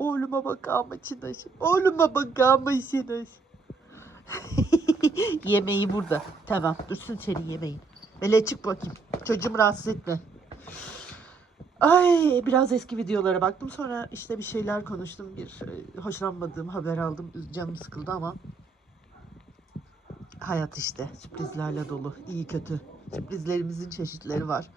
Oğluma bakar mısınız? Oğluma bakar mısınız? Yemeği burada. Tamam dursun senin yemeğin. Hele çık bakayım. Çocuğumu rahatsız etme. Ay biraz eski videolara baktım sonra işte bir şeyler konuştum bir e, hoşlanmadığım haber aldım canım sıkıldı ama hayat işte sürprizlerle dolu iyi kötü sürprizlerimizin çeşitleri var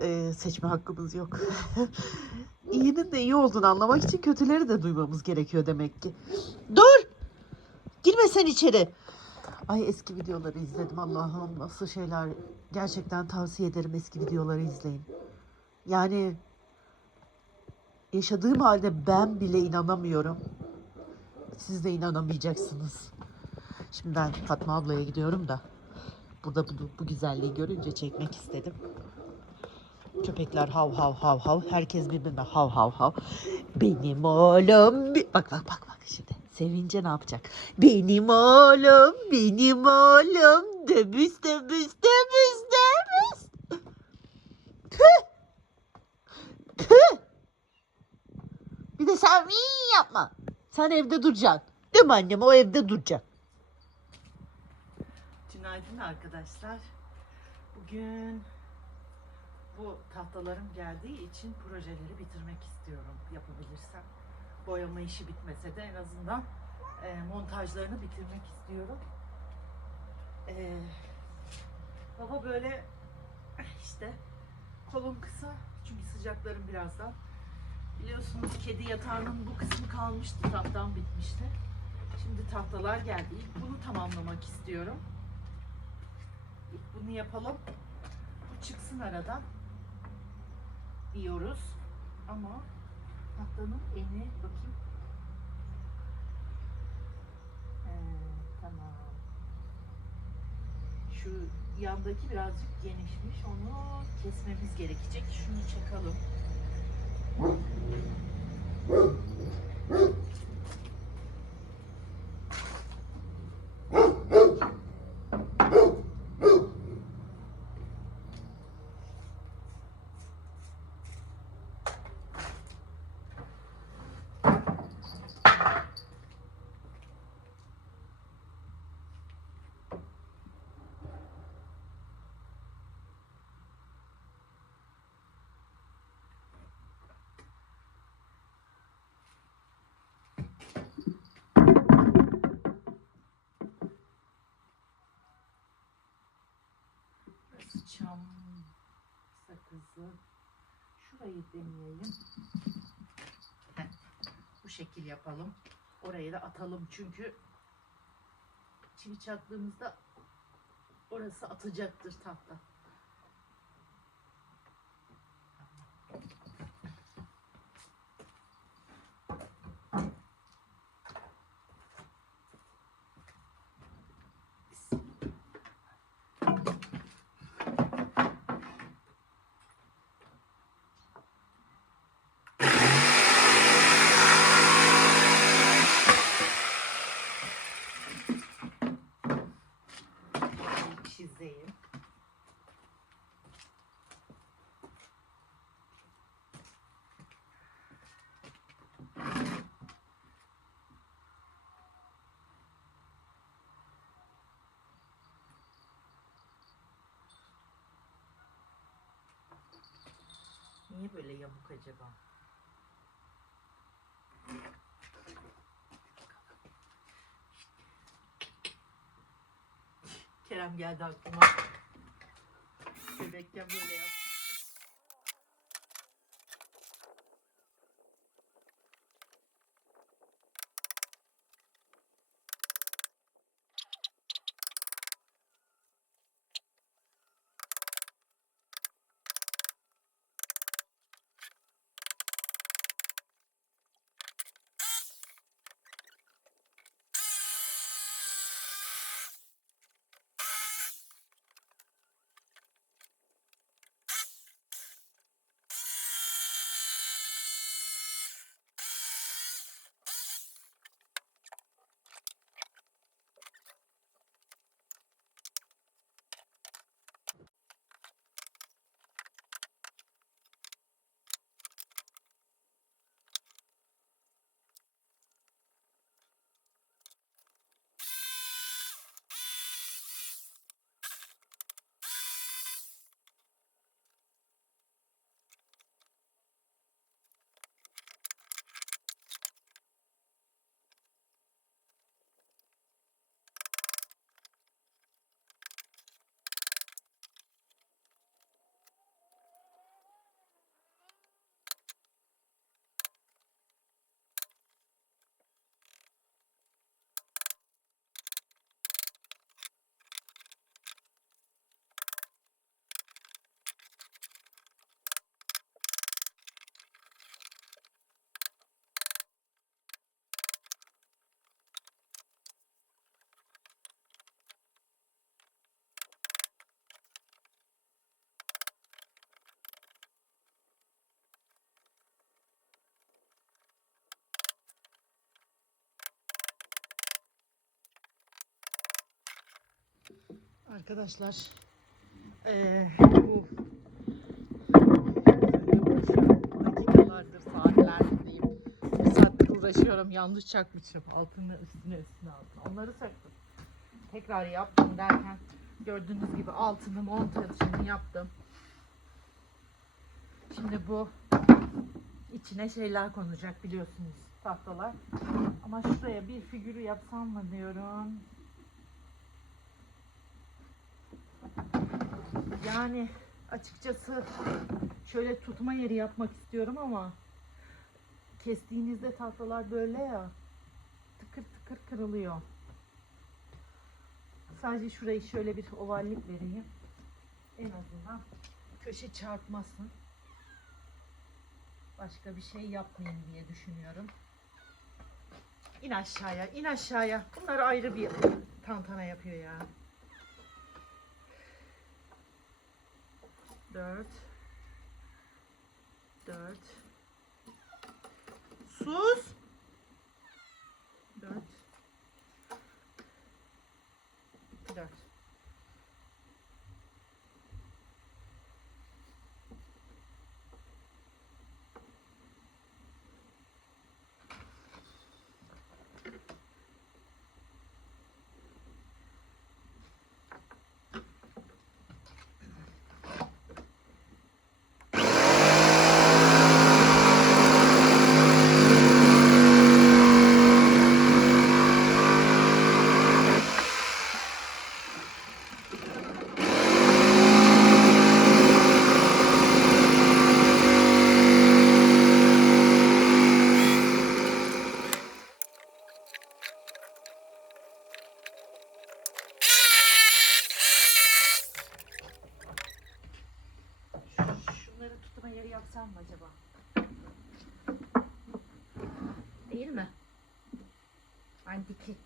Ee, seçme hakkımız yok iyinin de iyi olduğunu anlamak için kötüleri de duymamız gerekiyor demek ki dur girme sen içeri ay eski videoları izledim Allah'ım nasıl şeyler gerçekten tavsiye ederim eski videoları izleyin yani yaşadığım halde ben bile inanamıyorum. Siz de inanamayacaksınız. Şimdi ben Fatma ablaya gidiyorum da burada bu, bu güzelliği görünce çekmek istedim. Köpekler hav hav hav hav. Herkes birbirine hav hav hav. Benim oğlum. Bak bak bak bak şimdi. Sevince ne yapacak? Benim oğlum, benim oğlum. Döbüs döbüs döbüs döbüs. Tüh! Bir de sen iyi yapma. Sen evde duracaksın. Değil mi annem? O evde duracak. Günaydın arkadaşlar. Bugün bu tahtalarım geldiği için projeleri bitirmek istiyorum yapabilirsem. Boyama işi bitmese de en azından e, montajlarını bitirmek istiyorum. E, hava böyle işte kolum kısa çünkü sıcaklarım birazdan. Biliyorsunuz kedi yatağının bu kısmı kalmıştı, tahtam bitmişti. Şimdi tahtalar geldi. İlk bunu tamamlamak istiyorum. İlk bunu yapalım. Bu çıksın aradan. Diyoruz. Ama tahtanın eni bakayım. Ee, tamam. Şu yandaki birazcık genişmiş. Onu kesmemiz gerekecek. Şunu çakalım. Çam sakızı. Şurayı deneyelim. Heh, Bu şekil yapalım. Orayı da atalım çünkü çivi çaktığımızda orası atacaktır tahta. Bir çizeyim. Niye böyle yamuk acaba? Kerem geldi aklıma. Bebekken böyle yap. Arkadaşlar eee, bu dakikalardır saatlerdir diyeyim. Bir saattir uğraşıyorum yanlış çakmışım. Altını üstüne üstüne altına. Onları söktüm. Tekrar yaptım derken gördüğünüz gibi altını montajını yaptım. Şimdi bu içine şeyler konacak biliyorsunuz tahtalar. Ama şuraya bir figürü yapsam mı diyorum. Yani açıkçası şöyle tutma yeri yapmak istiyorum ama kestiğinizde tahtalar böyle ya tıkır tıkır kırılıyor. Sadece şurayı şöyle bir ovallik vereyim. En azından köşe çarpmasın. Başka bir şey yapmayayım diye düşünüyorum. İn aşağıya, in aşağıya. Bunlar ayrı bir tantana yapıyor ya. Dört. Dört. Sus.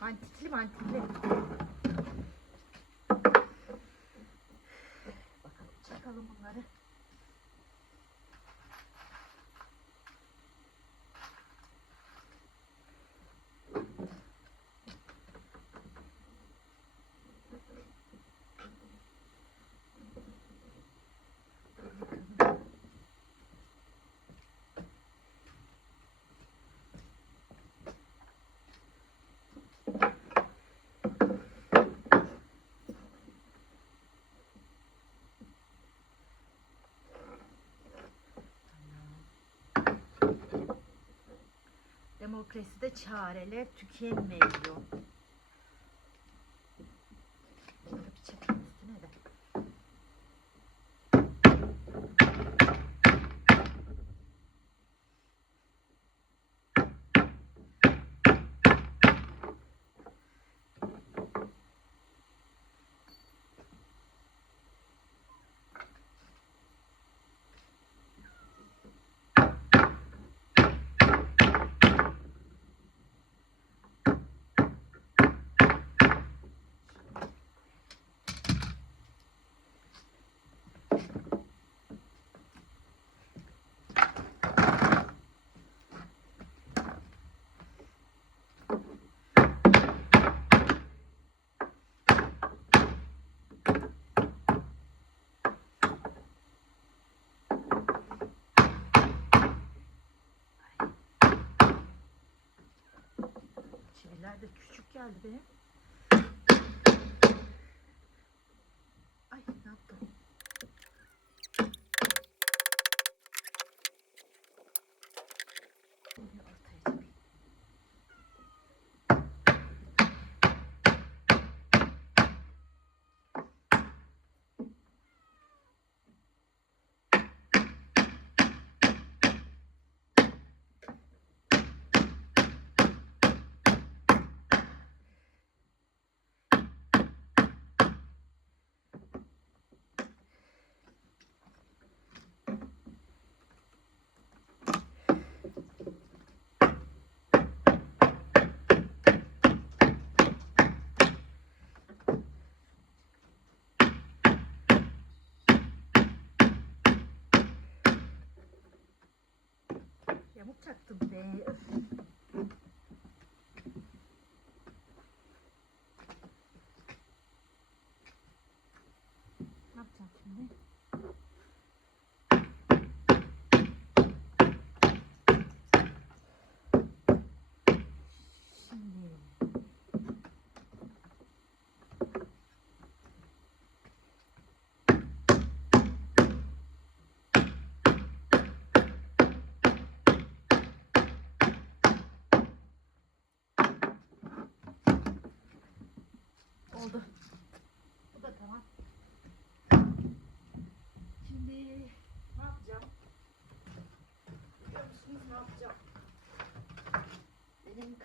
把你吃的 Demokraside çareler tükenmiyor. Şöyle bir çakayım üstüne de. De küçük geldi be. Ay ne yaptım? Bunu ortaya çekeyim.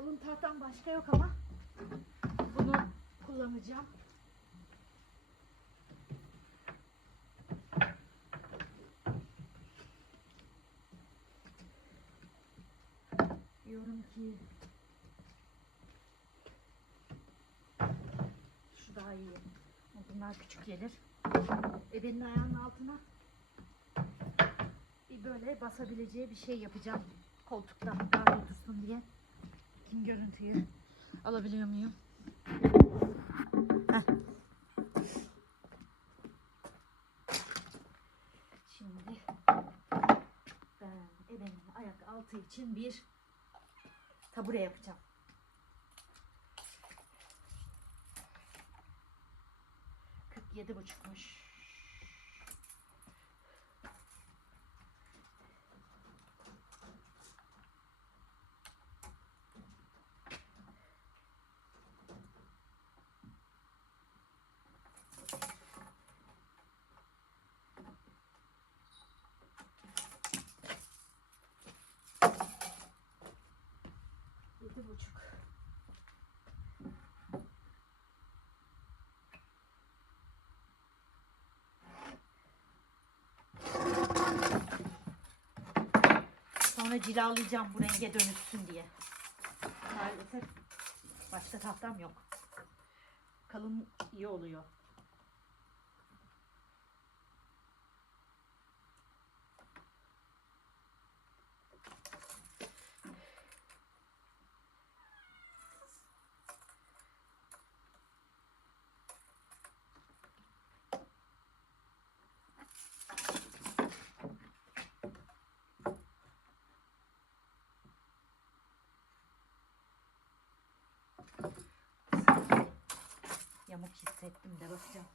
Uygun tahtam başka yok ama bunu kullanacağım. Diyorum ki şu daha iyi. Bunlar küçük gelir. Ebenin ayağının altına bir böyle basabileceği bir şey yapacağım. Koltukta daha iyi tutsun diye. Kim görüntüyü alabiliyor muyum? Heh. Şimdi ben ebenin ayak altı için bir tabure yapacağım. Yedi buçukmuş. Yedi buçuk. Sonra cilalayacağım bu renge dönüşsün diye. Maalesef başka tahtam yok. Kalın iyi oluyor. Yamuk hissettim de bakacağım.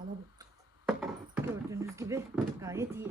Sağlam. Gördüğünüz gibi gayet iyi.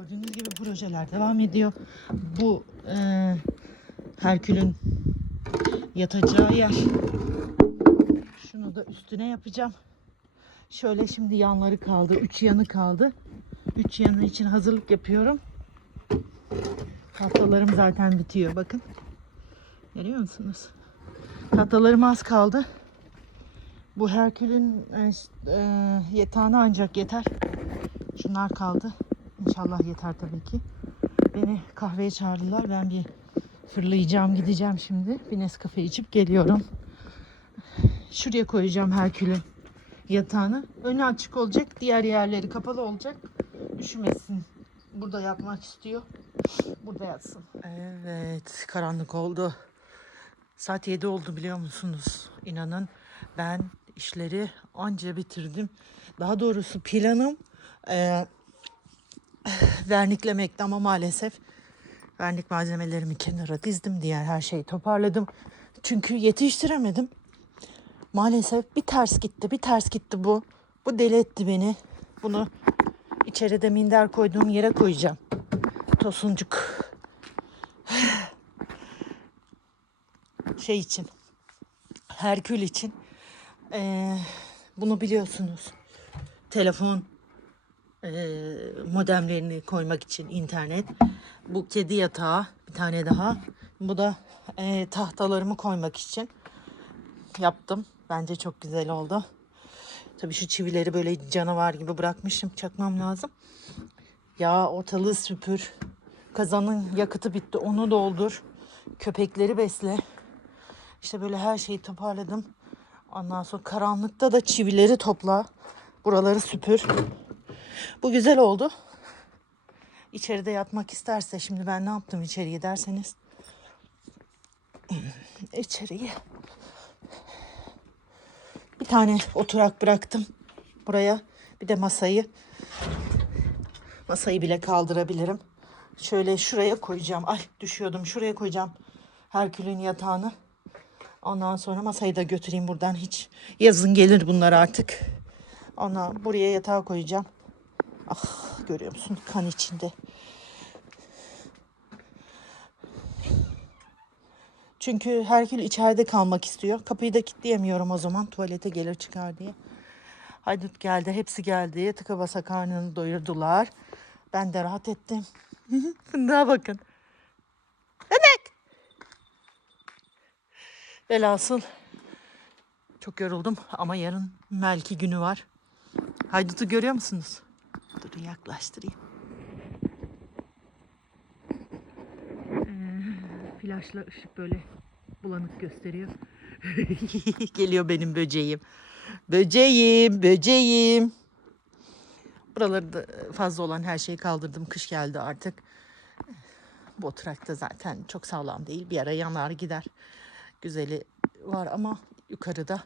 Gördüğünüz gibi projeler devam ediyor. Bu e, Herkül'ün yatacağı yer. Şunu da üstüne yapacağım. Şöyle şimdi yanları kaldı. Üç yanı kaldı. Üç yanı için hazırlık yapıyorum. Tahtalarım zaten bitiyor. Bakın. Görüyor musunuz? Tahtalarım az kaldı. Bu Herkül'ün e, e, yatağına ancak yeter. Şunlar kaldı. İnşallah yeter tabii ki. Beni kahveye çağırdılar. Ben bir fırlayacağım, gideceğim şimdi. Bir Nescafe içip geliyorum. Şuraya koyacağım Herkül'ün yatağını. Önü açık olacak, diğer yerleri kapalı olacak. Üşümesin. Burada yatmak istiyor. Burada yatsın. Evet, karanlık oldu. Saat 7 oldu biliyor musunuz? İnanın ben işleri anca bitirdim. Daha doğrusu planım verniklemekti ama maalesef vernik malzemelerimi kenara dizdim. Diğer her şeyi toparladım. Çünkü yetiştiremedim. Maalesef bir ters gitti, bir ters gitti bu. Bu deli etti beni. Bunu içeride minder koyduğum yere koyacağım. Tosuncuk. Şey için. Herkül için. Ee, bunu biliyorsunuz. Telefon modemlerini koymak için internet. Bu kedi yatağı bir tane daha. Bu da e, tahtalarımı koymak için yaptım. Bence çok güzel oldu. Tabii şu çivileri böyle canavar gibi bırakmışım. Çakmam lazım. Ya ortalığı süpür. Kazanın yakıtı bitti. Onu doldur. Köpekleri besle. İşte böyle her şeyi toparladım. Ondan sonra karanlıkta da çivileri topla. Buraları süpür. Bu güzel oldu. İçeride yatmak isterse şimdi ben ne yaptım içeriye derseniz. İçeriye bir tane oturak bıraktım buraya. Bir de masayı. Masayı bile kaldırabilirim. Şöyle şuraya koyacağım. Ay düşüyordum. Şuraya koyacağım. Herkül'ün yatağını. Ondan sonra masayı da götüreyim buradan hiç. Yazın gelir bunlar artık. Ona buraya yatağı koyacağım. Ah görüyor musun kan içinde. Çünkü Herkül içeride kalmak istiyor. Kapıyı da kilitleyemiyorum o zaman tuvalete gelir çıkar diye. Haydut geldi, hepsi geldi. Tıka basa karnını doyurdular. Ben de rahat ettim. Fındığa bakın. Bebek. Velhasıl çok yoruldum ama yarın Melki günü var. Haydut'u görüyor musunuz? Dur yaklaştırayım. Flaşla ışık böyle bulanık gösteriyor. Geliyor benim böceğim. Böceğim, böceğim. Buraları da fazla olan her şeyi kaldırdım. Kış geldi artık. Bu oturakta zaten çok sağlam değil. Bir ara yanar gider. Güzeli var ama yukarıda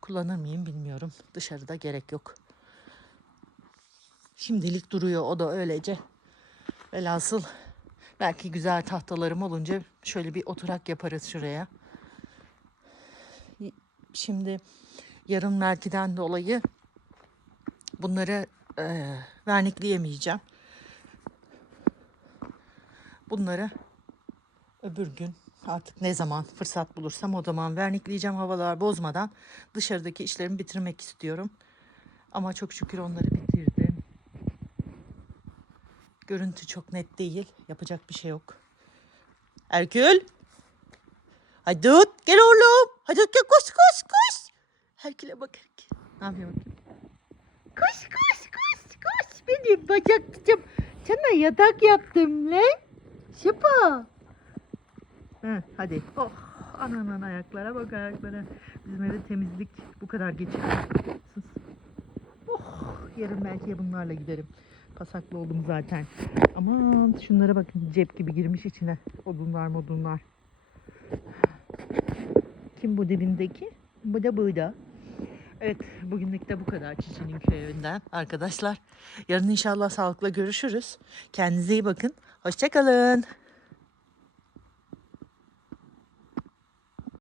kullanır mıyım bilmiyorum. Dışarıda gerek yok. Şimdilik duruyor o da öylece. Velhasıl belki güzel tahtalarım olunca şöyle bir oturak yaparız şuraya. Şimdi yarın Merkiden dolayı bunları e, vernikleyemeyeceğim. Bunları öbür gün artık ne zaman fırsat bulursam o zaman vernikleyeceğim havalar bozmadan dışarıdaki işlerimi bitirmek istiyorum. Ama çok şükür onları bitirdim. Görüntü çok net değil. Yapacak bir şey yok. Erkül. Haydut gel oğlum. Haydut gel koş koş koş. Herkül'e bak Herkül. Ne yapıyor bakayım? Koş koş koş koş. Benim bacakçım. Sana yatak yaptım lan. Şıpa. He, hadi. Oh, ananın ayaklara bak ayaklara. Bizim evde temizlik bu kadar geçiyor. Oh, yarın belki bunlarla giderim. Pasaklı oldum zaten. Aman şunlara bakın cep gibi girmiş içine. Odunlar modunlar. Kim bu dibindeki? Bu da burada. Evet bugünlük de bu kadar Çiçeğin köyünden arkadaşlar. Yarın inşallah sağlıkla görüşürüz. Kendinize iyi bakın. Hoşçakalın.